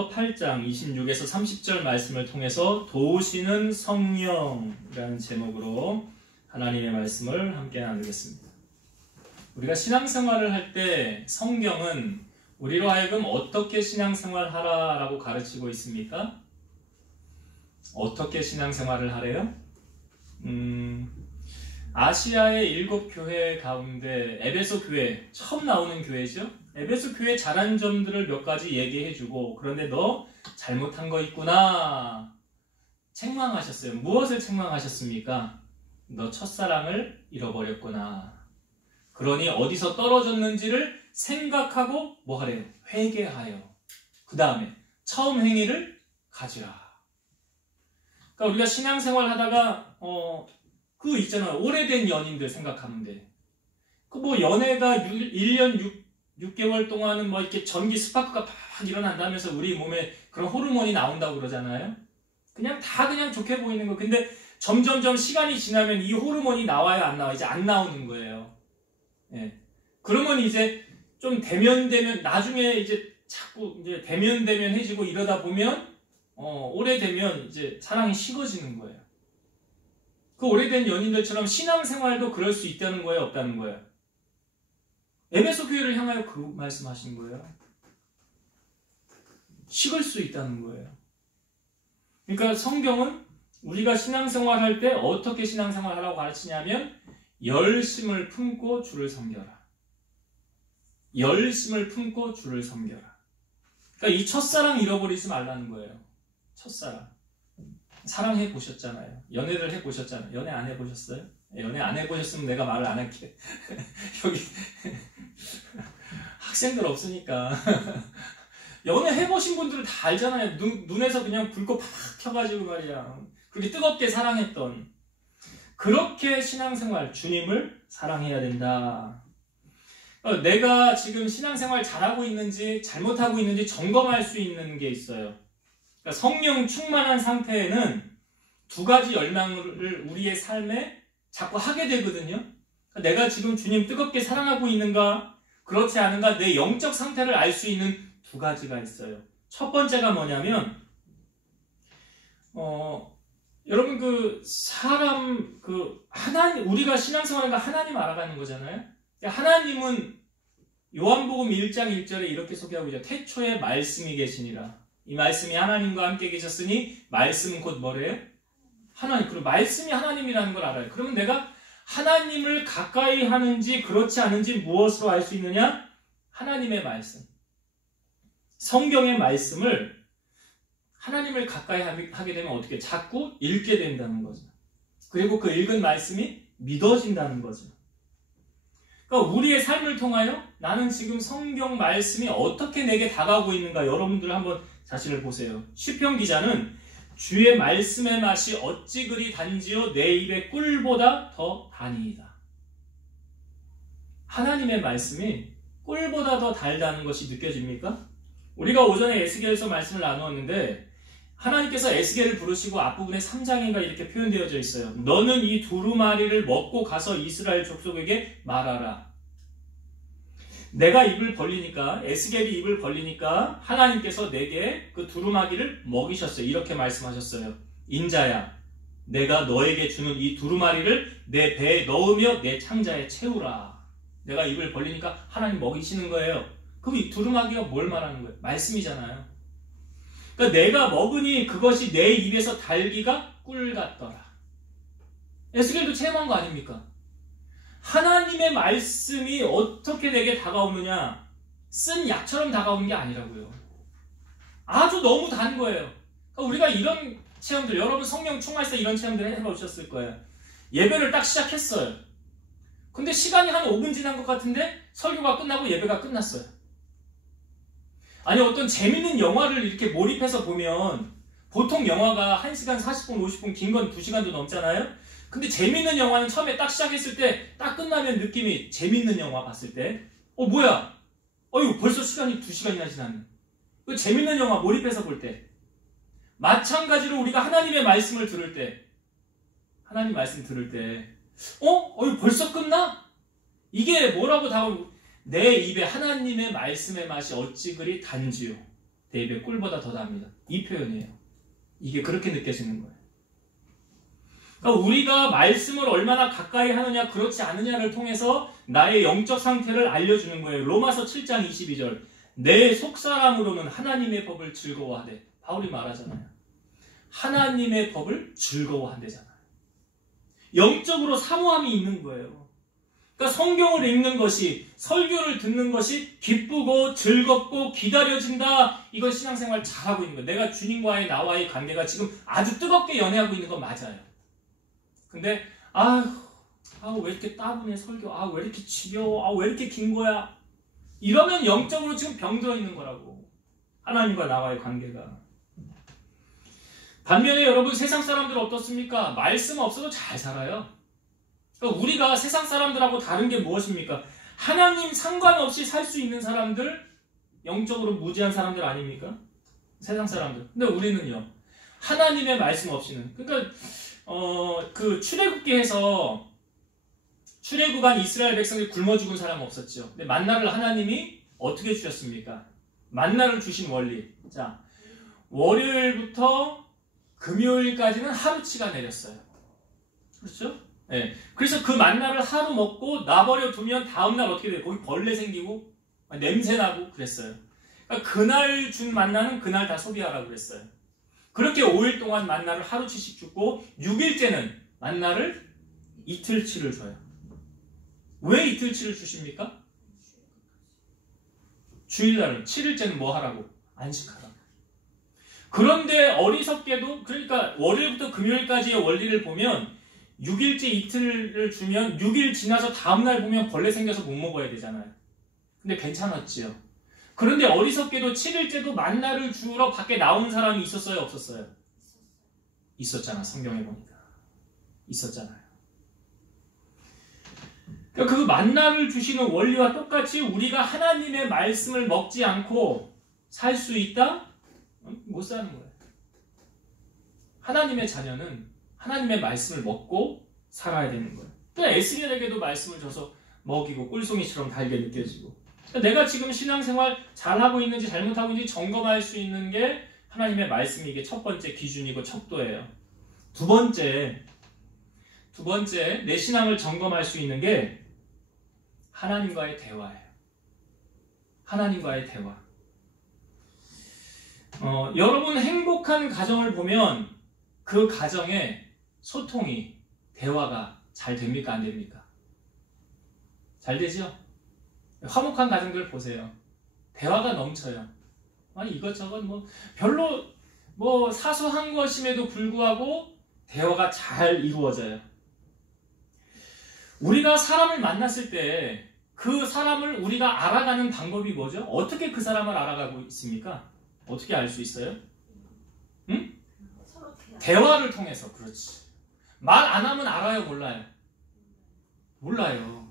8장 26에서 30절 말씀을 통해서 도우시는 성령이라는 제목으로 하나님의 말씀을 함께 나누겠습니다. 우리가 신앙생활을 할 때 성경은 우리로 하여금 어떻게 신앙생활 하라라고 가르치고 있습니까? 어떻게 신앙생활을 하래요? 아시아의 7교회 가운데 에베소 교회, 처음 나오는 교회죠? 에베소 교회 잘한 점들을 몇 가지 얘기해주고, 그런데 너 잘못한 거 있구나 책망하셨어요. 무엇을 책망하셨습니까? 너 첫사랑을 잃어버렸구나. 그러니 어디서 떨어졌는지를 생각하고 뭐 하래요? 회개하여. 그 다음에 처음 행위를 가지라. 그러니까 우리가 신앙생활 하다가 그 있잖아요. 오래된 연인들 생각하면 돼. 그 뭐 연애가 1년 6개월 동안은 뭐 이렇게 전기 스파크가 막 일어난다면서 우리 몸에 그런 호르몬이 나온다고 그러잖아요. 그냥 다 그냥 좋게 보이는 거. 근데 점점점 시간이 지나면 이 호르몬이 나와요, 안 나와요? 이제 안 나오는 거예요. 예. 그러면 이제 좀 대면대면, 나중에 이제 자꾸 이제 대면대면해지고 이러다 보면 오래되면 이제 사랑이 식어지는 거예요. 그 오래된 연인들처럼 신앙생활도 그럴 수 있다는 거예요, 없다는 거예요? 에베소 교회를 향하여 그 말씀하신 거예요. 식을 수 있다는 거예요. 그러니까 성경은 우리가 신앙생활할 때 어떻게 신앙생활하라고 가르치냐면 열심을 품고 주를 섬겨라. 열심을 품고 주를 섬겨라. 그러니까 이 첫사랑 잃어버리지 말라는 거예요. 첫사랑. 사랑해 보셨잖아요. 연애를 해 보셨잖아요. 연애 안 해 보셨어요? 연애 안 해 보셨으면 내가 말을 안 할게. 여기 학생들 없으니까. 연애 해 보신 분들은 다 알잖아요. 눈에서 그냥 불꽃 팍 켜가지고 말이야. 그렇게 뜨겁게 사랑했던. 그렇게 신앙생활, 주님을 사랑해야 된다. 내가 지금 신앙생활 잘하고 있는지 잘못하고 있는지 점검할 수 있는 게 있어요. 그러니까 성령 충만한 상태에는 두 가지 열망을 우리의 삶에 자꾸 하게 되거든요. 그러니까 내가 지금 주님 뜨겁게 사랑하고 있는가, 그렇지 않은가, 내 영적 상태를 알 수 있는 두 가지가 있어요. 첫 번째가 뭐냐면, 여러분 하나님, 우리가 신앙생활과 하나님 알아가는 거잖아요. 하나님은 요한복음 1장 1절에 이렇게 소개하고 있죠. 태초에 말씀이 계시니라. 이 말씀이 하나님과 함께 계셨으니 말씀은 곧 뭐래요? 하나님. 그리고 말씀이 하나님이라는 걸 알아요. 그러면 내가 하나님을 가까이 하는지 그렇지 않은지 무엇으로 알 수 있느냐? 하나님의 말씀. 성경의 말씀을 하나님을 가까이 하게 되면 어떻게 자꾸 읽게 된다는 거죠. 그리고 그 읽은 말씀이 믿어진다는 거죠. 그러니까 우리의 삶을 통하여 나는 지금 성경 말씀이 어떻게 내게 다가오고 있는가, 여러분들 한번 자신을 보세요. 시편 기자는 주의 말씀의 맛이 어찌 그리 단지요 내 입의 꿀보다 더 다니이다. 하나님의 말씀이 꿀보다 더 달다는 것이 느껴집니까? 우리가 오전에 에스겔에서 말씀을 나누었는데 하나님께서 에스겔을 부르시고 앞부분에 3장인가 이렇게 표현되어져 있어요. 너는 이 두루마리를 먹고 가서 이스라엘 족속에게 말하라. 내가 입을 벌리니까, 에스겔이 입을 벌리니까 하나님께서 내게 그 두루마기를 먹이셨어요. 이렇게 말씀하셨어요. 인자야, 내가 너에게 주는 이 두루마리를 내 배에 넣으며 내 창자에 채우라. 내가 입을 벌리니까 하나님 먹이시는 거예요. 그럼 이 두루마기가 뭘 말하는 거예요? 말씀이잖아요. 그러니까 내가 먹으니 그것이 내 입에서 달기가 꿀 같더라. 에스겔도 체험한 거 아닙니까? 하나님의 말씀이 어떻게 내게 다가오느냐, 쓴 약처럼 다가오는 게 아니라고요. 아주 너무 단 거예요. 그러니까 우리가 이런 체험들, 여러분 성령 충만해서 이런 체험들을 해보셨을 거예요. 예배를 딱 시작했어요. 근데 시간이 한 5분 지난 것 같은데 설교가 끝나고 예배가 끝났어요. 아니, 어떤 재밌는 영화를 이렇게 몰입해서 보면 보통 영화가 1시간 40분, 50분, 긴 건 2시간도 넘잖아요. 근데 재밌는 영화는 처음에 딱 시작했을 때 딱 끝나면 느낌이, 재밌는 영화 봤을 때 뭐야? 이거 벌써 시간이 2시간이나 지났네. 그 재밌는 영화 몰입해서 볼 때. 마찬가지로 우리가 하나님의 말씀을 들을 때, 하나님 말씀 들을 때 이거 벌써 끝나? 이게 뭐라고 다가오고, 내 입에 하나님의 말씀의 맛이 어찌 그리 단지요 내 입에 꿀보다 더 답니다. 이 표현이에요. 이게 그렇게 느껴지는 거예요. 그러니까 우리가 말씀을 얼마나 가까이 하느냐 그렇지 않느냐를 통해서 나의 영적 상태를 알려주는 거예요. 로마서 7장 22절 내 속사람으로는 하나님의 법을 즐거워하되 바울이 말하잖아요. 하나님의 법을 즐거워한대잖아요. 영적으로 사모함이 있는 거예요. 그러니까 성경을 읽는 것이 설교를 듣는 것이 기쁘고 즐겁고 기다려진다. 이건 신앙생활 잘하고 있는 거예요. 내가 주님과의 나와의 관계가 지금 아주 뜨겁게 연애하고 있는 건 맞아요. 근데 왜 이렇게 따분해 설교, 왜 이렇게 지겨워, 왜 이렇게 긴 거야, 이러면 영적으로 지금 병들어 있는 거라고. 하나님과 나와의 관계가. 반면에 여러분 세상 사람들은 어떻습니까? 말씀 없어도 잘 살아요. 그러니까 우리가 세상 사람들하고 다른 게 무엇입니까? 하나님 상관없이 살 수 있는 사람들, 영적으로 무지한 사람들 아닙니까? 세상 사람들. 근데 우리는요, 하나님의 말씀 없이는. 그러니까 그 출애굽기에서 출애굽한 이스라엘 백성들이 굶어 죽은 사람 없었죠. 근데 만나를 하나님이 어떻게 주셨습니까? 만나를 주신 원리. 자, 월요일부터 금요일까지는 하루치가 내렸어요. 그렇죠? 네. 그래서 그 만나를 하루 먹고 놔버려 두면 다음날 어떻게 돼요? 거기 벌레 생기고 냄새나고 그랬어요. 그러니까 그날 준 만나는 그날 다 소비하라고 그랬어요. 그렇게 5일 동안 만나를 하루치씩 주고 6일째는 만나를 이틀치를 줘요. 왜 이틀치를 주십니까? 주일날은 7일째는 뭐 하라고? 안식하라고. 그런데 어리석게도, 그러니까 월요일부터 금요일까지의 원리를 보면 6일째 이틀을 주면 6일 지나서 다음날 보면 벌레 생겨서 못 먹어야 되잖아요. 근데 괜찮았지요. 그런데 어리석게도 7일째도 만나를 주러 밖에 나온 사람이 있었어요? 없었어요? 있었잖아. 성경에 보니까. 있었잖아요. 그러니까 그 만나를 주시는 원리와 똑같이 우리가 하나님의 말씀을 먹지 않고 살 수 있다? 못 사는 거예요. 하나님의 자녀는 하나님의 말씀을 먹고 살아야 되는 거예요. 또 에스겔에게도 말씀을 줘서 먹이고 꿀송이처럼 달게 느껴지고. 그러니까 내가 지금 신앙생활 잘하고 있는지 잘못하고 있는지 점검할 수 있는 게 하나님의 말씀이 이게 첫 번째 기준이고 척도예요. 두 번째 내 신앙을 점검할 수 있는 게 하나님과의 대화예요. 하나님과의 대화. 여러분 행복한 가정을 보면 그 가정에 소통이, 대화가 잘 됩니까? 안 됩니까? 잘 되죠? 화목한 가정들 보세요. 대화가 넘쳐요. 이것저것 별로 사소한 것임에도 불구하고 대화가 잘 이루어져요. 우리가 사람을 만났을 때 그 사람을 우리가 알아가는 방법이 뭐죠? 어떻게 그 사람을 알아가고 있습니까? 어떻게 알 수 있어요? 응? 대화를 통해서. 그렇지. 말 안 하면 알아요? 몰라요? 몰라요.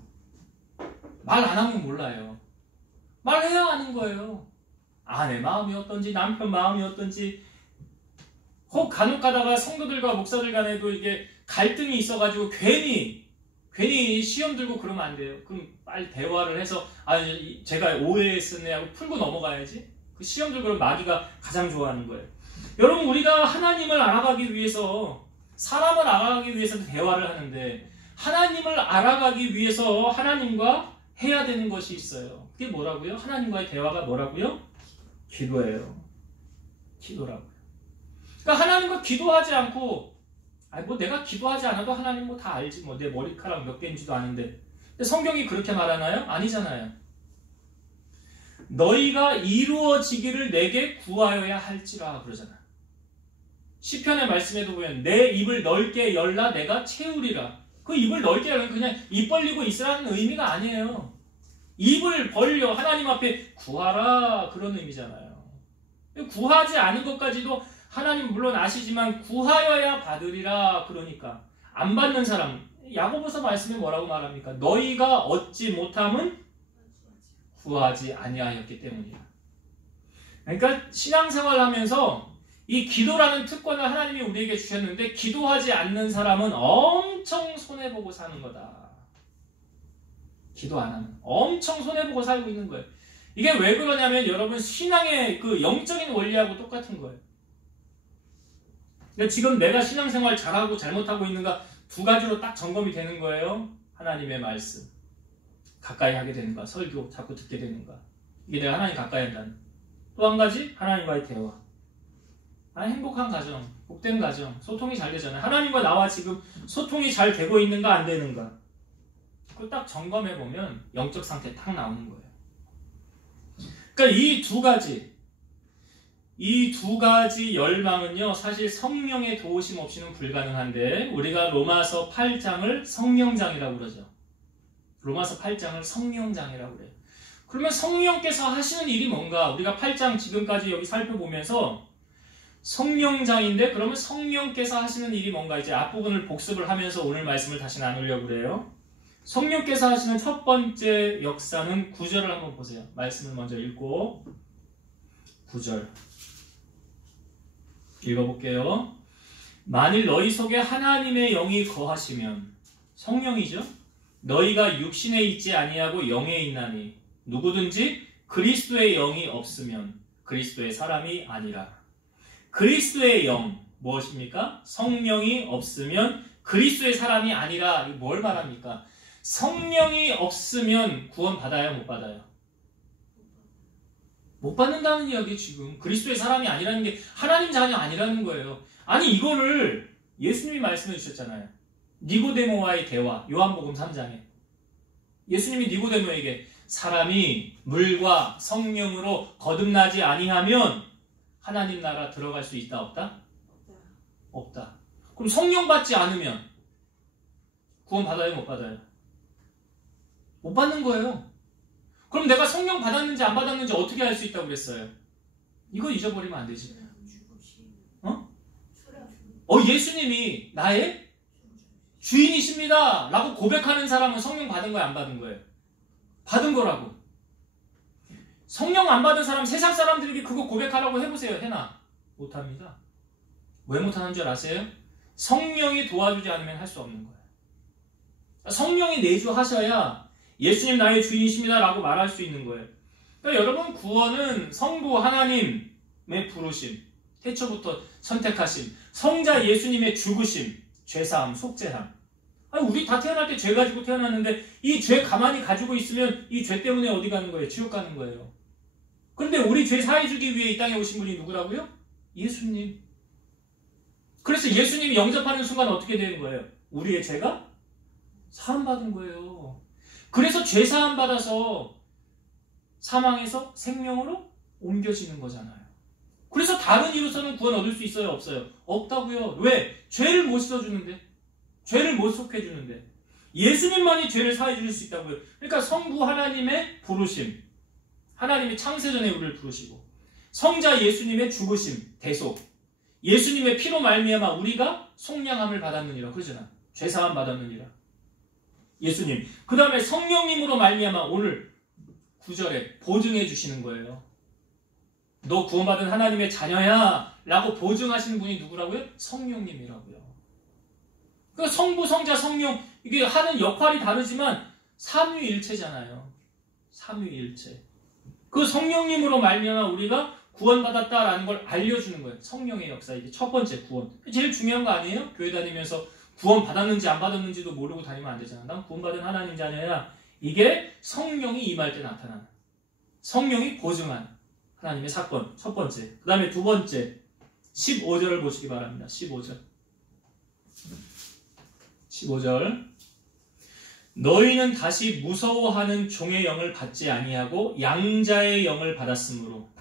말 안 하면 몰라요. 말해야 아는 거예요. 아내 마음이 어떤지, 남편 마음이 어떤지. 혹 간혹 가다가 성도들과 목사들 간에도 이게 갈등이 있어가지고 괜히 시험 들고 그러면 안 돼요. 그럼 빨리 대화를 해서 제가 오해했었네 하고 풀고 넘어가야지. 그 시험 들고 그러면 마귀가 가장 좋아하는 거예요. 여러분 우리가 하나님을 알아가기 위해서, 사람을 알아가기 위해서 대화를 하는데 하나님을 알아가기 위해서 하나님과 해야 되는 것이 있어요. 그게 뭐라고요? 하나님과의 대화가 뭐라고요? 기도예요. 기도라고요. 그러니까 하나님과 기도하지 않고 내가 기도하지 않아도 하나님 다 알지, 내 머리카락 몇 개인지도 아는데. 근데 성경이 그렇게 말하나요? 아니잖아요. 너희가 이루어지기를 내게 구하여야 할지라 그러잖아. 시편의 말씀에도 보면 내 입을 넓게 열라 내가 채우리라. 그 입을 넓게 열면 그냥 입 벌리고 있으라는 의미가 아니에요. 입을 벌려 하나님 앞에 구하라, 그런 의미잖아요. 구하지 않은 것까지도 하나님 물론 아시지만 구하여야 받으리라. 그러니까 안 받는 사람, 야고보서 말씀에 뭐라고 말합니까? 너희가 얻지 못함은 구하지 아니하였기 때문이다. 그러니까 신앙생활 하면서 이 기도라는 특권을 하나님이 우리에게 주셨는데 기도하지 않는 사람은 엄청 손해보고 사는 거다. 기도 안 하면 엄청 손해보고 살고 있는 거예요. 이게 왜 그러냐면 여러분 신앙의 그 영적인 원리하고 똑같은 거예요. 근데 지금 내가 신앙생활 잘하고 잘못하고 있는가 두 가지로 딱 점검이 되는 거예요. 하나님의 말씀. 가까이 하게 되는가. 설교 자꾸 듣게 되는가. 이게 내가 하나님 가까이 한다는. 또 한 가지 하나님과의 대화. 행복한 가정, 복된 가정, 소통이 잘 되잖아요. 하나님과 나와 지금 소통이 잘 되고 있는가 안 되는가. 그걸 딱 점검해보면 영적 상태 딱 나오는 거예요. 그러니까 이 두 가지 열망은요, 사실 성령의 도우심 없이는 불가능한데, 우리가 로마서 8장을 성령장이라고 그러죠. 로마서 8장을 성령장이라고 그래요. 그러면 성령께서 하시는 일이 뭔가, 우리가 8장 지금까지 여기 살펴보면서 성령장인데, 그러면 성령께서 하시는 일이 뭔가, 이제 앞부분을 복습을 하면서 오늘 말씀을 다시 나누려고 그래요. 성령께서 하시는 첫 번째 역사는 9절을 한번 보세요. 말씀을 먼저 읽고 9절 읽어볼게요. 만일 너희 속에 하나님의 영이 거하시면, 성령이죠. 너희가 육신에 있지 아니하고 영에 있나니 누구든지 그리스도의 영이 없으면 그리스도의 사람이 아니라. 그리스도의 영 무엇입니까? 성령이 없으면 그리스도의 사람이 아니라. 뭘 말합니까? 성령이 없으면 구원 받아요, 못 받아요? 못 받는다는 이야기. 지금 그리스도의 사람이 아니라는 게 하나님 자녀 아니라는 거예요. 아니 이거를 예수님이 말씀해 주셨잖아요. 니고데모와의 대화, 요한복음 3장에 예수님이 니고데모에게 사람이 물과 성령으로 거듭나지 아니하면 하나님 나라 들어갈 수 있다 없다? 없다. 그럼 성령 받지 않으면 구원 받아요, 못 받아요? 못 받는 거예요. 그럼 내가 성령 받았는지 안 받았는지 어떻게 알 수 있다고 그랬어요? 이거 잊어버리면 안 되지. 예수님이 나의 주인이십니다 라고 고백하는 사람은 성령 받은 거예요, 안 받은 거예요? 받은 거라고. 성령 안 받은 사람, 세상 사람들에게 그거 고백하라고 해보세요. 해나? 못합니다. 왜 못하는 줄 아세요? 성령이 도와주지 않으면 할 수 없는 거예요. 성령이 내주하셔야 예수님 나의 주인이십니다 라고 말할 수 있는 거예요. 그러니까 여러분, 구원은 성부 하나님의 부르심, 태초부터 선택하심, 성자 예수님의 죽으심, 죄사함, 속죄함. 우리 다 태어날 때 죄 가지고 태어났는데 이 죄 가만히 가지고 있으면 이 죄 때문에 어디 가는 거예요? 지옥 가는 거예요. 그런데 우리 죄 사해주기 위해 이 땅에 오신 분이 누구라고요? 예수님. 그래서 예수님이 영접하는 순간 어떻게 되는 거예요? 우리의 죄가 사함받은 거예요. 그래서 죄 사함받아서 사망에서 생명으로 옮겨지는 거잖아요. 그래서 다른 이로서는 구원 얻을 수 있어요, 없어요? 없다고요. 왜? 죄를 못 씻어주는데, 죄를 못 속해주는데, 예수님만이 죄를 사해 주실 수 있다고요. 그러니까 성부 하나님의 부르심, 하나님이 창세전에 우리를 부르시고, 성자 예수님의 죽으심, 대속, 예수님의 피로 말미암아 우리가 속량함을 받았느니라 그러잖아. 죄사함 받았느니라. 예수님. 그 다음에 성령님으로 말미암아 오늘 9절에 보증해 주시는 거예요. 너 구원받은 하나님의 자녀야 라고 보증하시는 분이 누구라고요? 성령님이라고요. 그 성부, 성자, 성령, 이게 하는 역할이 다르지만 삼위일체잖아요. 삼위일체. 그 성령님으로 말미암아 우리가 구원받았다라는 걸 알려주는 거예요. 성령의 역사. 이게 첫 번째 구원. 제일 중요한 거 아니에요? 교회 다니면서 구원 받았는지 안 받았는지도 모르고 다니면 안 되잖아. 난 구원받은 하나님 자녀야. 이게 성령이 임할 때 나타나는, 성령이 보증하는 하나님의 사건. 첫 번째. 그 다음에 두 번째 15절을 보시기 바랍니다. 15절. 너희는 다시 무서워하는 종의 영을 받지 아니하고 양자의 영을 받았으므로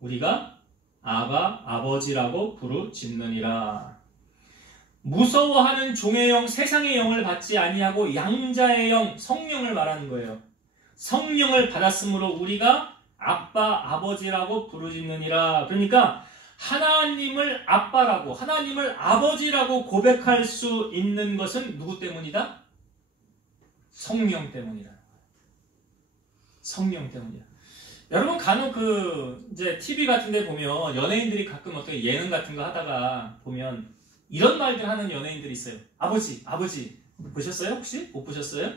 우리가 아바, 아버지라고 부르짖느니라. 무서워하는 종의 영, 세상의 영을 받지 아니하고 양자의 영, 성령을 말하는 거예요. 성령을 받았으므로 우리가 아빠, 아버지라고 부르짖느니라. 그러니까 하나님을 아빠라고, 하나님을 아버지라고 고백할 수 있는 것은 누구 때문이다? 성령 때문이다. 성령 때문이다. 여러분 간혹 이제 TV 같은 데 보면 연예인들이 가끔 어떻게 예능 같은 거 하다가 보면 이런 말들 하는 연예인들이 있어요. 아버지, 아버지. 보셨어요? 혹시? 못 보셨어요?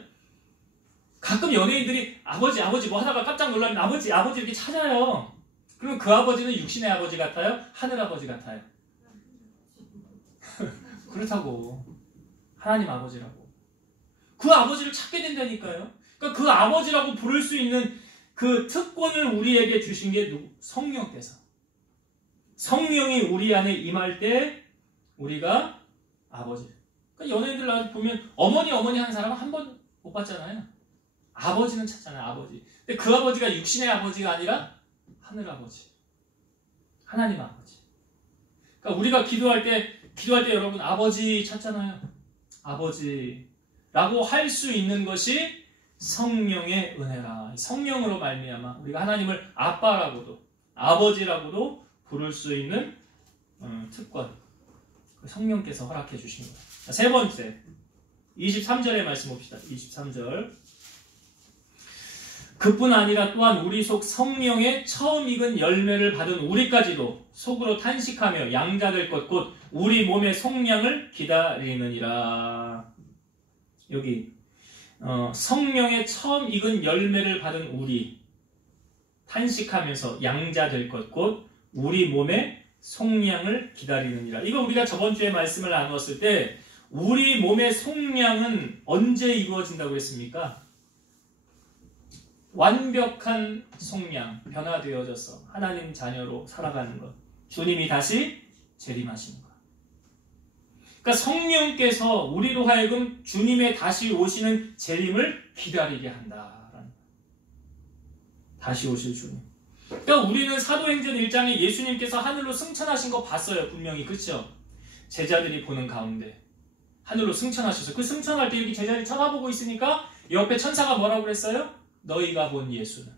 가끔 연예인들이 아버지 뭐 하다가 깜짝 놀라면 아버지 이렇게 찾아요. 그럼 그 아버지는 육신의 아버지 같아요? 하늘 아버지 같아요? 그렇다고. 하나님 아버지라고. 그 아버지를 찾게 된다니까요. 그러니까 그 아버지라고 부를 수 있는 그 특권을 우리에게 주신 게 성령께서. 성령이 우리 안에 임할 때 우리가 아버지. 그러니까 연예인들 보면 어머니 하는 사람은 한 번 못 봤잖아요. 아버지는 찾잖아요. 아버지. 근데 그 아버지가 육신의 아버지가 아니라 하늘 아버지. 하나님 아버지. 그러니까 우리가 기도할 때 여러분 아버지 찾잖아요. 아버지라고 할 수 있는 것이 성령의 은혜라. 성령으로 말미암아 우리가 하나님을 아빠라고도 아버지라고도 부를 수 있는 특권. 성령께서 허락해 주신 거예요. 세 번째 23절의 말씀 봅시다. 23절. 그뿐 아니라 또한 우리 속 성령의 처음 익은 열매를 받은 우리까지도 속으로 탄식하며 양자될 것 곧 우리 몸의 속량을 기다리느니라. 여기 성령의 처음 익은 열매를 받은 우리 탄식하면서 양자될 것 곧 우리 몸의 속량을 기다리느니라. 이거 우리가 저번 주에 말씀을 나누었을 때 우리 몸의 속량은 언제 이루어진다고 했습니까? 완벽한 속량, 변화되어져서 하나님 자녀로 살아가는 것. 주님이 다시 재림하시는 것. 그러니까 성령께서 우리로 하여금 주님의 다시 오시는 재림을 기다리게 한다라는. 다시 오실 주님. 그러니까 우리는 사도행전 1장에 예수님께서 하늘로 승천하신 거 봤어요. 분명히. 그렇죠? 제자들이 보는 가운데 하늘로 승천하셔서 그 승천할 때 이렇게 제자들이 쳐다보고 있으니까 옆에 천사가 뭐라고 그랬어요? 너희가 본 예수는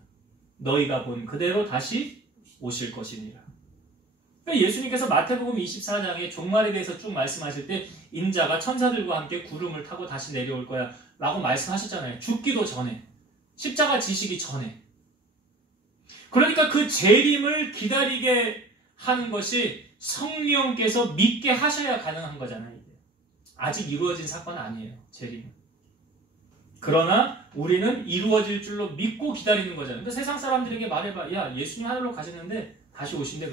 너희가 본 그대로 다시 오실 것이니라. 그러니까 예수님께서 마태복음 24장에 종말에 대해서 쭉 말씀하실 때 인자가 천사들과 함께 구름을 타고 다시 내려올 거야 라고 말씀하셨잖아요. 죽기도 전에, 십자가 지시기 전에. 그러니까 그 재림을 기다리게 하는 것이 성령께서 믿게 하셔야 가능한 거잖아요. 아직 이루어진 사건은 아니에요. 재림은. 그러나 우리는 이루어질 줄로 믿고 기다리는 거잖아요. 근데 세상 사람들에게 말해봐. 야, 예수님 하늘로 가셨는데 다시 오신대.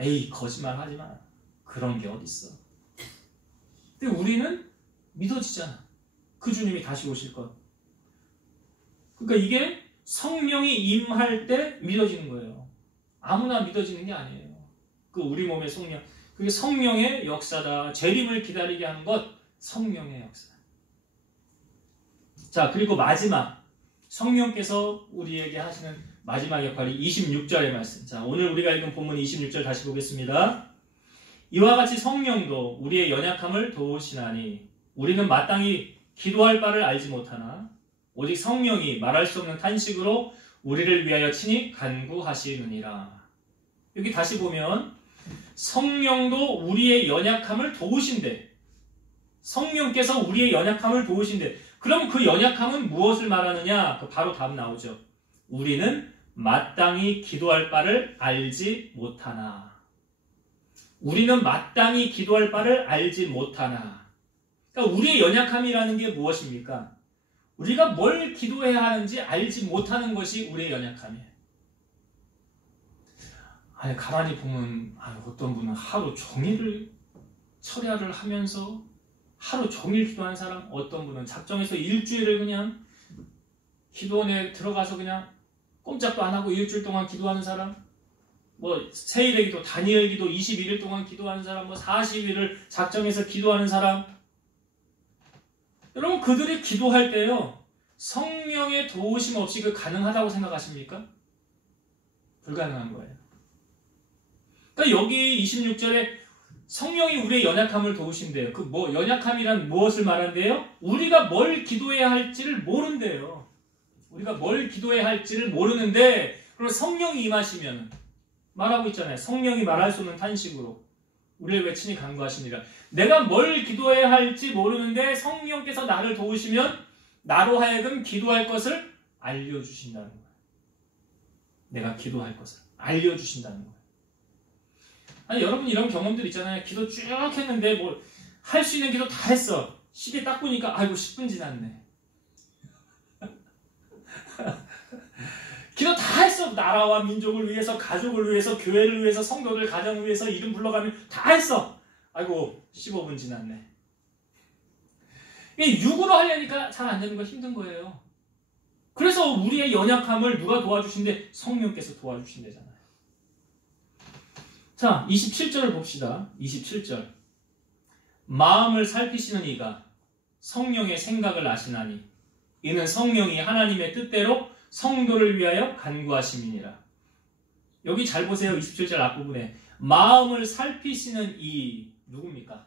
에이, 거짓말 하지 마. 그런 게 어딨어. 근데 우리는 믿어지잖아. 그 주님이 다시 오실 것. 그러니까 이게 성령이 임할 때 믿어지는 거예요. 아무나 믿어지는 게 아니에요. 그 우리 몸의 성령. 그게 성령의 역사다. 재림을 기다리게 하는 것, 성령의 역사. 자, 그리고 마지막 성령께서 우리에게 하시는 마지막 역할이 26절의 말씀. 자, 오늘 우리가 읽은 본문 26절 다시 보겠습니다. 이와 같이 성령도 우리의 연약함을 도우시나니 우리는 마땅히 기도할 바를 알지 못하나 오직 성령이 말할 수 없는 탄식으로 우리를 위하여 친히 간구하시느니라. 여기 다시 보면 성령도 우리의 연약함을 도우신대. 성령께서 우리의 연약함을 도우신대. 그럼 그 연약함은 무엇을 말하느냐? 바로 답 나오죠. 우리는 마땅히 기도할 바를 알지 못하나. 우리는 마땅히 기도할 바를 알지 못하나. 그러니까 우리의 연약함이라는 게 무엇입니까? 우리가 뭘 기도해야 하는지 알지 못하는 것이 우리의 연약함이에요. 아니, 가만히 보면 어떤 분은 하루 종일을 철야를 하면서 하루 종일 기도하는 사람, 어떤 분은 작정해서 일주일을 그냥 기도원에 들어가서 그냥 꼼짝도 안 하고 일주일 동안 기도하는 사람, 뭐 세일의 기도, 다니엘 기도 21일 동안 기도하는 사람, 뭐 40일을 작정해서 기도하는 사람. 여러분, 그들이 기도할 때요, 성령의 도우심 없이 그 가능하다고 생각하십니까? 불가능한 거예요. 그러니까 여기 26절에 성령이 우리의 연약함을 도우신대요. 그 연약함이란 무엇을 말한대요? 우리가 뭘 기도해야 할지를 모른대요. 우리가 뭘 기도해야 할지를 모르는데, 그리고 성령이 임하시면 말하고 있잖아요. 성령이 말할 수 없는 탄식으로 우리를 왜 친히 간구하시니라. 내가 뭘 기도해야 할지 모르는데 성령께서 나를 도우시면 나로 하여금 기도할 것을 알려주신다는 거예요. 내가 기도할 것을 알려주신다는 거예요. 아니, 여러분 이런 경험들 있잖아요. 기도 쭉 했는데 뭐 할 수 있는 기도 다 했어. 시계 딱 보니까 아이고 10분 지났네. 기도 다 했어. 나라와 민족을 위해서, 가족을 위해서, 교회를 위해서, 성도들 가정을 위해서 이름 불러가며 다 했어. 아이고 15분 지났네. 이게 육으로 하려니까 잘 안 되는 거 힘든 거예요. 그래서 우리의 연약함을 누가 도와주신대? 성령께서 도와주신대잖아요. 자, 27절을 봅시다. 27절. 마음을 살피시는 이가 성령의 생각을 아시나니 이는 성령이 하나님의 뜻대로 성도를 위하여 간구하심이니라. 여기 잘 보세요. 27절 앞부분에 마음을 살피시는 이 누굽니까?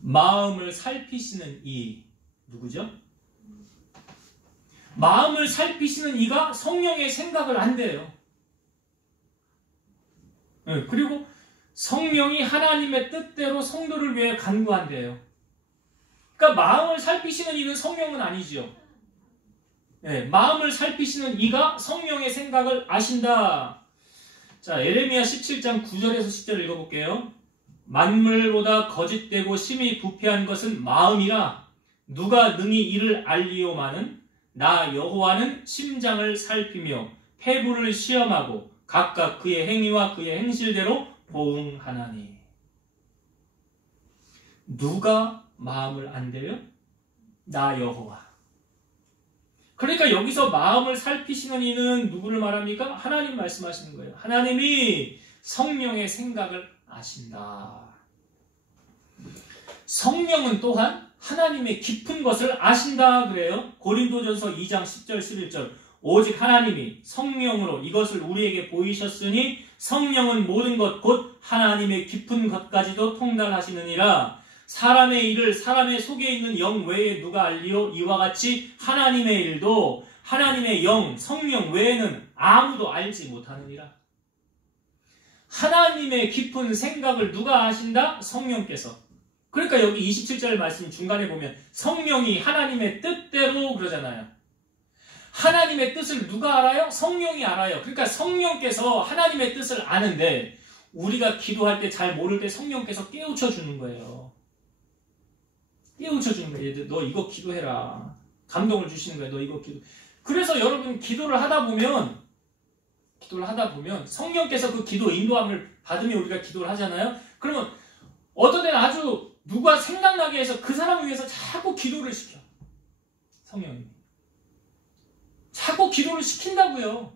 마음을 살피시는 이 누구죠? 마음을 살피시는 이가 성령의 생각을 안대요. 네, 그리고 성령이 하나님의 뜻대로 성도를 위해 간구한대요. 그러니까 마음을 살피시는 이는 성령은 아니지요. 네, 마음을 살피시는 이가 성령의 생각을 아신다. 자, 예레미야 17장 9절에서 10절 읽어볼게요. 만물보다 거짓되고 심히 부패한 것은 마음이라 누가 능히 이를 알리오마는 나 여호와는 심장을 살피며 폐부를 시험하고 각각 그의 행위와 그의 행실대로 보응하나니. 누가 마음을 안대요? 나 여호와. 그러니까 여기서 마음을 살피시는 이는 누구를 말합니까? 하나님 말씀하시는 거예요. 하나님이 성령의 생각을 아신다. 성령은 또한 하나님의 깊은 것을 아신다 그래요. 고린도전서 2장 10절 11절. 오직 하나님이 성령으로 이것을 우리에게 보이셨으니 성령은 모든 것 곧 하나님의 깊은 것까지도 통달하시느니라. 사람의 일을 사람의 속에 있는 영 외에 누가 알리오? 이와 같이 하나님의 일도 하나님의 영 성령 외에는 아무도 알지 못하느니라. 하나님의 깊은 생각을 누가 아신다? 성령께서. 그러니까 여기 27절 말씀 중간에 보면 성령이 하나님의 뜻대로 그러잖아요. 하나님의 뜻을 누가 알아요? 성령이 알아요. 그러니까 성령께서 하나님의 뜻을 아는데 우리가 기도할 때 잘 모를 때 성령께서 깨우쳐 주는 거예요. 깨우쳐 주는 거예요. 너 이거 기도해라. 감동을 주시는 거예요. 너 이거 기도. 그래서 여러분 기도를 하다 보면 성령께서 그 기도 인도함을 받으며 우리가 기도를 하잖아요. 그러면 어떤 데는 아주 누가 생각나게 해서 그 사람을 위해서 자꾸 기도를 시켜. 성령이. 자꾸 기도를 시킨다고요.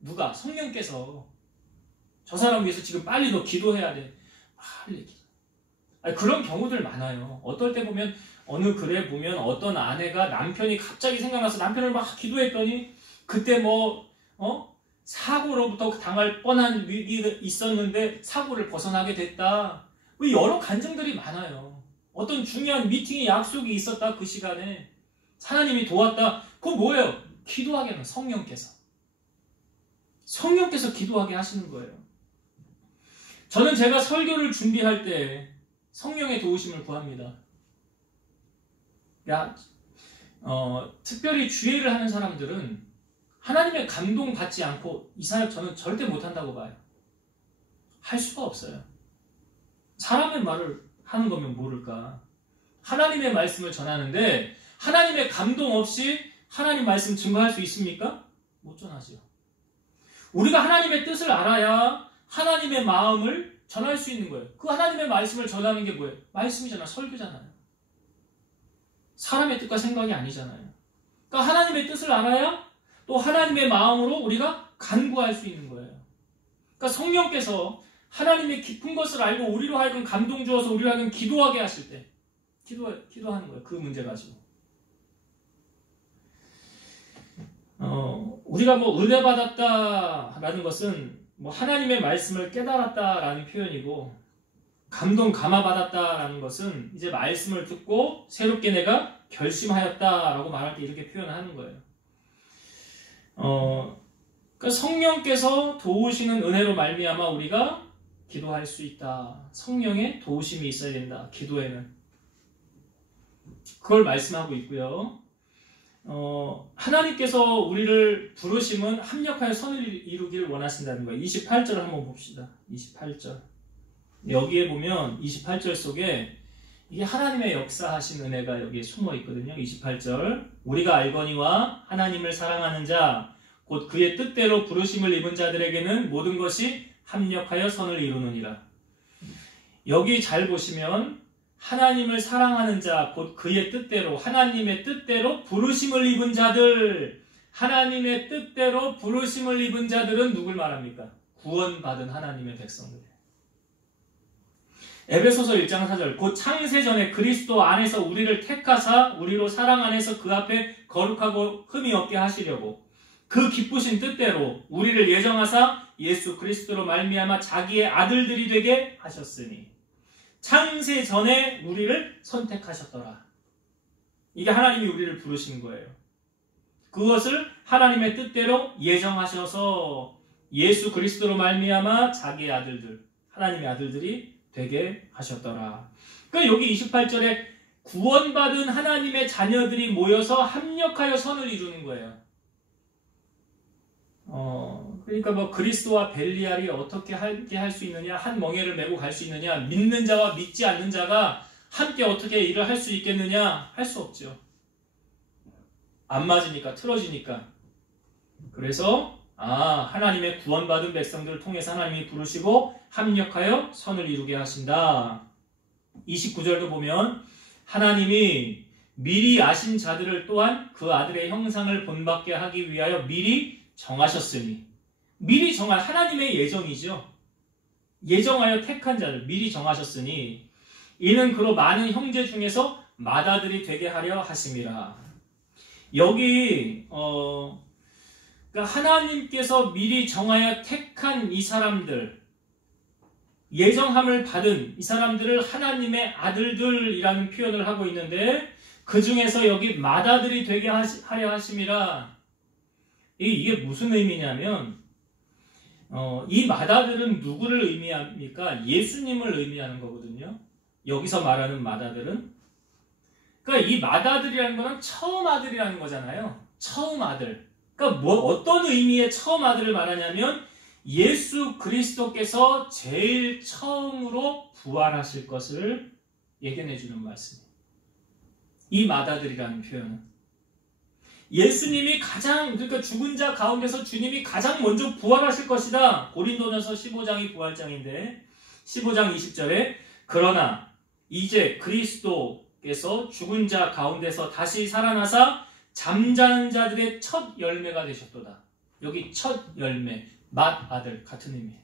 누가? 성령께서. 저 사람 위해서 지금 빨리 너 기도해야 돼. 빨리 기도. 아니, 그런 경우들 많아요. 어떨 때 보면 어느 글에 보면 어떤 아내가 남편이 갑자기 생각나서 남편을 막 기도했더니 그때 사고로부터 당할 뻔한 위기가 있었는데 사고를 벗어나게 됐다. 여러 간증들이 많아요. 어떤 중요한 미팅에 약속이 있었다. 그 시간에 하나님이 도왔다. 그거 뭐예요? 기도하게 하는 성령께서 기도하게 하시는 거예요. 저는 제가 설교를 준비할 때 성령의 도우심을 구합니다. 특별히 주의를 하는 사람들은 하나님의 감동 받지 않고 이 사역 저는 절대 못한다고 봐요. 할 수가 없어요. 사람의 말을 하는 거면 모를까. 하나님의 말씀을 전하는데 하나님의 감동 없이 하나님 말씀 증거할 수 있습니까? 못 전하죠. 우리가 하나님의 뜻을 알아야 하나님의 마음을 전할 수 있는 거예요. 그 하나님의 말씀을 전하는 게 뭐예요? 말씀이잖아. 설교잖아요. 사람의 뜻과 생각이 아니잖아요. 그러니까 하나님의 뜻을 알아야 또 하나님의 마음으로 우리가 간구할 수 있는 거예요. 그러니까 성령께서 하나님의 깊은 것을 알고 우리로 하여금 감동 주어서 우리로 하여금 기도하게 하실 때 기도하는 거예요. 그 문제 가지고. 우리가 은혜 받았다라는 것은 하나님의 말씀을 깨달았다라는 표현이고, 감동 감화 받았다라는 것은 이제 말씀을 듣고 새롭게 내가 결심하였다라고 말할 때 이렇게 표현하는 거예요. 그러니까 성령께서 도우시는 은혜로 말미암아 우리가 기도할 수 있다. 성령의 도우심이 있어야 된다. 기도에는. 그걸 말씀하고 있고요. 하나님께서 우리를 부르심은 합력하여 선을 이루기를 원하신다는 거예요. 28절 한번 봅시다. 28절. 여기에 보면 28절 속에 이게 하나님의 역사하신 은혜가 여기에 숨어 있거든요. 28절 우리가 알거니와 하나님을 사랑하는 자 곧 그의 뜻대로 부르심을 입은 자들에게는 모든 것이 합력하여 선을 이루느니라. 여기 잘 보시면 하나님을 사랑하는 자 곧 그의 뜻대로 하나님의 뜻대로 부르심을 입은 자들 하나님의 뜻대로 부르심을 입은 자들은 누굴 말합니까? 구원받은 하나님의 백성들. 에베소서 1장 4절 곧 창세전에 그리스도 안에서 우리를 택하사 우리로 사랑 안에서 그 앞에 거룩하고 흠이 없게 하시려고 그 기쁘신 뜻대로 우리를 예정하사 예수 그리스도로 말미암아 자기의 아들들이 되게 하셨으니 창세전에 우리를 선택하셨더라. 이게 하나님이 우리를 부르신 거예요. 그것을 하나님의 뜻대로 예정하셔서 예수 그리스도로 말미암아 자기의 아들들 하나님의 아들들이 되게 하셨더라. 그러니까 여기 28절에 구원받은 하나님의 자녀들이 모여서 합력하여 선을 이루는 거예요. 그러니까 뭐 그리스도와 벨리알이 어떻게 함께 할 수 있느냐, 한 멍에를 메고 갈 수 있느냐, 믿는 자와 믿지 않는 자가 함께 어떻게 일을 할 수 있겠느냐, 할 수 없죠. 안 맞으니까, 틀어지니까. 그래서 하나님의 구원받은 백성들을 통해서 하나님이 부르시고 합력하여 선을 이루게 하신다. 29절도 보면 하나님이 미리 아신 자들을 또한 그 아들의 형상을 본받게 하기 위하여 미리 정하셨으니 미리 정한 하나님의 예정이죠. 예정하여 택한 자를 미리 정하셨으니 이는 그로 많은 형제 중에서 맏아들이 되게 하려 하심이라. 여기 그러니까 하나님께서 미리 정하여 택한 이 사람들, 예정함을 받은 이 사람들을 하나님의 아들들이라는 표현을 하고 있는데 그 중에서 여기 맏아들이 되게 하려 하심이라. 이게 무슨 의미냐면 이 맏아들은 누구를 의미합니까? 예수님을 의미하는 거거든요. 여기서 말하는 맏아들은 그러니까 이 맏아들이라는 거는 처음 아들이라는 거잖아요. 처음 아들. 그러니까 어떤 의미의 처음 아들을 말하냐면 예수 그리스도께서 제일 처음으로 부활하실 것을 예견해 주는 말씀이에요. 이 맏아들이라는 표현은 예수님이 그러니까 죽은 자 가운데서 주님이 가장 먼저 부활하실 것이다. 고린도전서 15장이 부활장인데 15장 20절에 그러나 이제 그리스도께서 죽은 자 가운데서 다시 살아나사 잠자는 자들의 첫 열매가 되셨도다. 여기 첫 열매, 맏아들 같은 의미예요.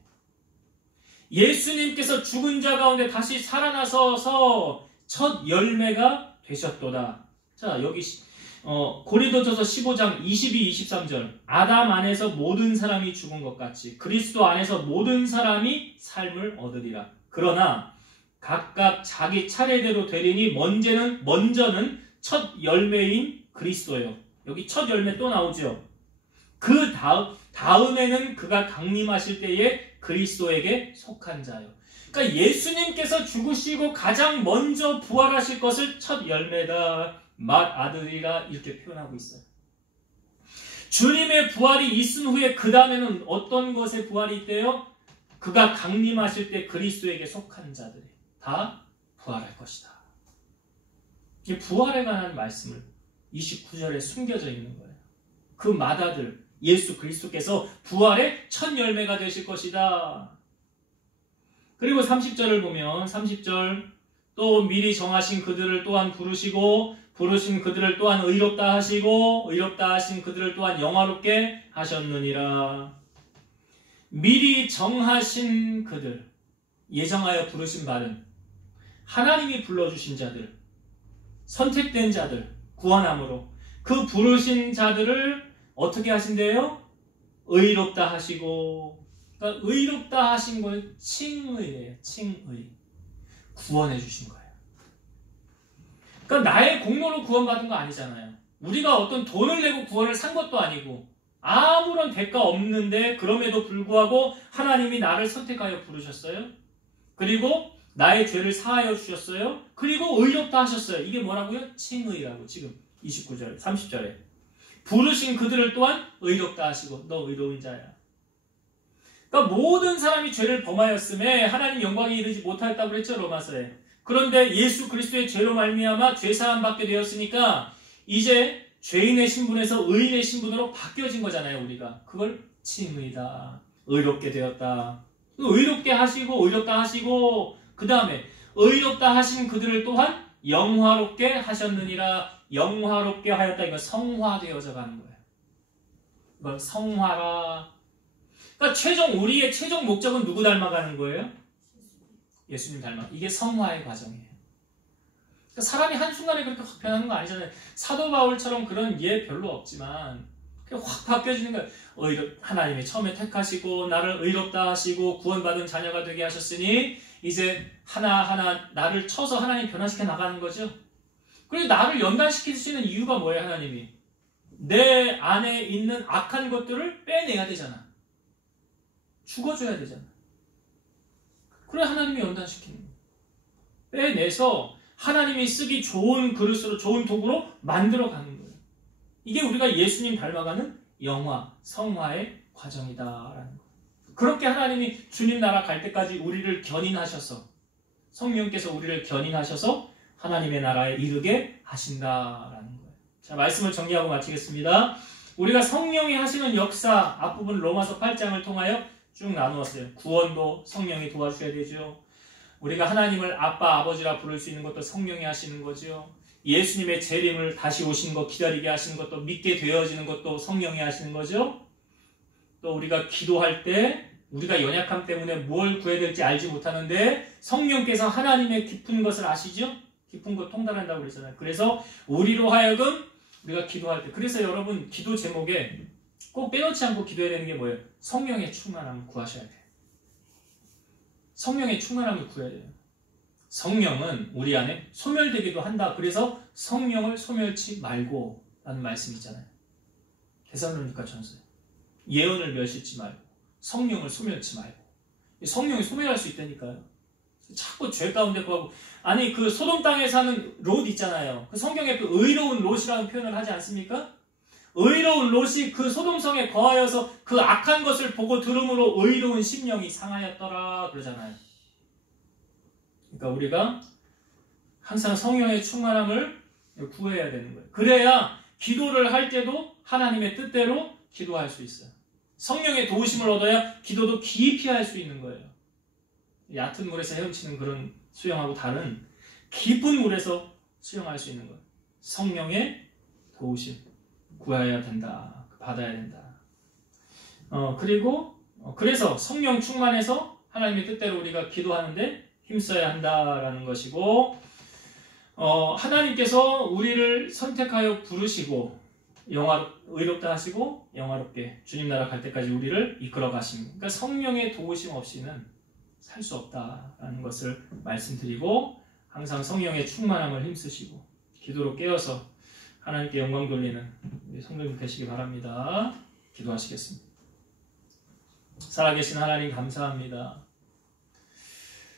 예수님께서 죽은 자 가운데 다시 살아나셔서 첫 열매가 되셨도다. 자, 여기 고린도전서 15장 22, 23절 아담 안에서 모든 사람이 죽은 것 같이 그리스도 안에서 모든 사람이 삶을 얻으리라. 그러나 각각 자기 차례대로 되리니 먼저는 첫 열매인 그리스도예요. 여기 첫 열매 또 나오죠. 그 다음에는 그가 강림하실 때에 그리스도에게 속한 자요. 그러니까 예수님께서 죽으시고 가장 먼저 부활하실 것을 첫 열매다. 맏아들이라 이렇게 표현하고 있어요. 주님의 부활이 있은 후에 그 다음에는 어떤 것의 부활이 있대요? 그가 강림하실 때 그리스도에게 속한 자들이 다 부활할 것이다. 이 부활에 관한 말씀을 29절에 숨겨져 있는 거예요. 그 맏아들 예수 그리스도께서 부활의 첫 열매가 되실 것이다. 그리고 30절을 보면 30절 또 미리 정하신 그들을 또한 부르시고 부르신 그들을 또한 의롭다 하시고 의롭다 하신 그들을 또한 영화롭게 하셨느니라. 미리 정하신 그들, 예정하여 부르신 바는 하나님이 불러주신 자들, 선택된 자들, 구원함으로 그 부르신 자들을 어떻게 하신대요? 의롭다 하시고. 그러니까 의롭다 하신 건 칭의예요. 칭의. 구원해 주신 거예요. 그러니까 나의 공로로 구원받은 거 아니잖아요. 우리가 어떤 돈을 내고 구원을 산 것도 아니고 아무런 대가 없는데 그럼에도 불구하고 하나님이 나를 선택하여 부르셨어요. 그리고 나의 죄를 사하여 주셨어요. 그리고 의롭다 하셨어요. 이게 뭐라고요? 칭의라고 지금 29절, 30절에 부르신 그들을 또한 의롭다 하시고 너 의로운 자야. 그러니까 모든 사람이 죄를 범하였음에 하나님 영광에 이르지 못하였다고 그랬죠. 로마서에. 그런데 예수 그리스도의 죄로 말미암아 죄사함 받게 되었으니까 이제 죄인의 신분에서 의인의 신분으로 바뀌어진 거잖아요. 우리가 그걸 칭의다, 의롭게 되었다. 의롭게 하시고 의롭다 하시고 그 다음에 의롭다 하신 그들을 또한 영화롭게 하셨느니라. 영화롭게 하였다. 이거 성화되어져 가는 거예요. 이걸 성화라. 그러니까 우리의 최종 목적은 누구 닮아가는 거예요? 예수님 닮아. 이게 성화의 과정이에요. 그러니까 사람이 한순간에 그렇게 확 변하는 거 아니잖아요. 사도 바울처럼 그런 예 별로 없지만 그냥 확 바뀌어지는 거예요. 하나님이 처음에 택하시고 나를 의롭다 하시고 구원받은 자녀가 되게 하셨으니 이제 하나하나 나를 쳐서 하나님 변화시켜 나가는 거죠. 그리고 나를 연단시킬 수 있는 이유가 뭐예요? 하나님이 내 안에 있는 악한 것들을 빼내야 되잖아. 죽어줘야 되잖아. 그래 하나님이 연단시키는 거예요. 빼내서 하나님이 쓰기 좋은 그릇으로, 좋은 도구로 만들어가는 거예요. 이게 우리가 예수님 닮아가는 영화, 성화의 과정이다라는 거예요. 그렇게 하나님이 주님 나라 갈 때까지 우리를 견인하셔서, 성령께서 우리를 견인하셔서 하나님의 나라에 이르게 하신다라는 거예요. 자, 말씀을 정리하고 마치겠습니다. 우리가 성령이 하시는 역사 앞부분 로마서 8장을 통하여 쭉 나누었어요. 구원도 성령이 도와주셔야 되죠. 우리가 하나님을 아빠, 아버지라 부를 수 있는 것도 성령이 하시는 거죠. 예수님의 재림을 다시 오시는 것 기다리게 하시는 것도, 믿게 되어지는 것도 성령이 하시는 거죠. 또 우리가 기도할 때 우리가 연약함 때문에 뭘 구해야 될지 알지 못하는데 성령께서 하나님의 깊은 것을 아시죠? 깊은 것 통달한다고 그랬잖아요. 그래서 우리로 하여금 우리가 기도할 때, 그래서 여러분 기도 제목에 꼭 빼놓지 않고 기도해야 되는 게 뭐예요? 성령의 충만함을 구하셔야 돼요. 성령의 충만함을 구해야 돼요. 성령은 우리 안에 소멸되기도 한다. 그래서 성령을 소멸치 말고 라는 말씀이 있잖아요. 데살로니가 전서에 예언을 멸시치 말고 성령을 소멸치 말고. 성령이 소멸할 수 있다니까요. 자꾸 죄 가운데 거하고. 아니 그 소돔 땅에 사는 롯 있잖아요. 그 성경에 그 의로운 롯이라는 표현을 하지 않습니까? 의로운 롯이 그 소돔성에 거하여서 그 악한 것을 보고 들음으로 의로운 심령이 상하였더라 그러잖아요. 그러니까 우리가 항상 성령의 충만함을 구해야 되는 거예요. 그래야 기도를 할 때도 하나님의 뜻대로 기도할 수 있어요. 성령의 도우심을 얻어야 기도도 깊이 할 수 있는 거예요. 얕은 물에서 헤엄치는 그런 수영하고 다른 깊은 물에서 수영할 수 있는 거예요. 성령의 도우심 구해야 된다. 받아야 된다. 그래서 성령 충만해서 하나님의 뜻대로 우리가 기도하는데 힘써야 한다라는 것이고, 하나님께서 우리를 선택하여 부르시고 의롭다 하시고 영화롭게 주님 나라 갈 때까지 우리를 이끌어 가십니다. 그러니까 성령의 도우심 없이는 살 수 없다라는 것을 말씀드리고, 항상 성령의 충만함을 힘쓰시고 기도로 깨어서 하나님께 영광 돌리는 우리 성도님 되시기 바랍니다. 기도하시겠습니다. 살아계신 하나님 감사합니다.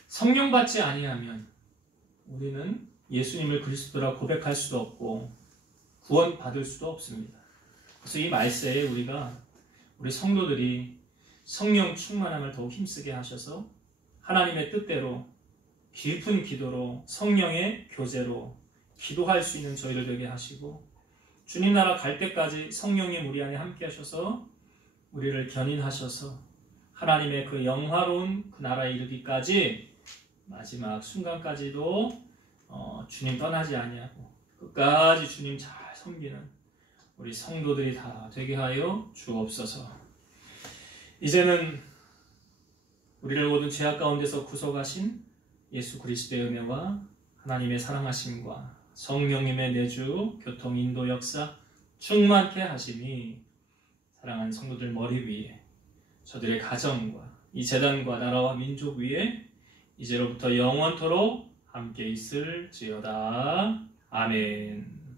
성령 받지 아니하면 우리는 예수님을 그리스도라 고백할 수도 없고 구원 받을 수도 없습니다. 그래서 이 말세에 우리 성도들이 성령 충만함을 더욱 힘쓰게 하셔서 하나님의 뜻대로 깊은 기도로 성령의 교제로 기도할 수 있는 저희를 되게 하시고, 주님 나라 갈 때까지 성령님 우리 안에 함께 하셔서 우리를 견인하셔서 하나님의 그 영화로운 그 나라에 이르기까지 마지막 순간까지도 주님 떠나지 아니하고 끝까지 주님 잘 섬기는 우리 성도들이 다 되게 하여 주옵소서. 이제는 우리를 모든 죄악 가운데서 구속하신 예수 그리스도의 은혜와 하나님의 사랑하심과 성령님의 내주, 교통, 인도, 역사 충만케 하심이 사랑하는 성도들 머리 위에, 저들의 가정과 이 재단과 나라와 민족 위에 이제로부터 영원토록 함께 있을지어다. 아멘.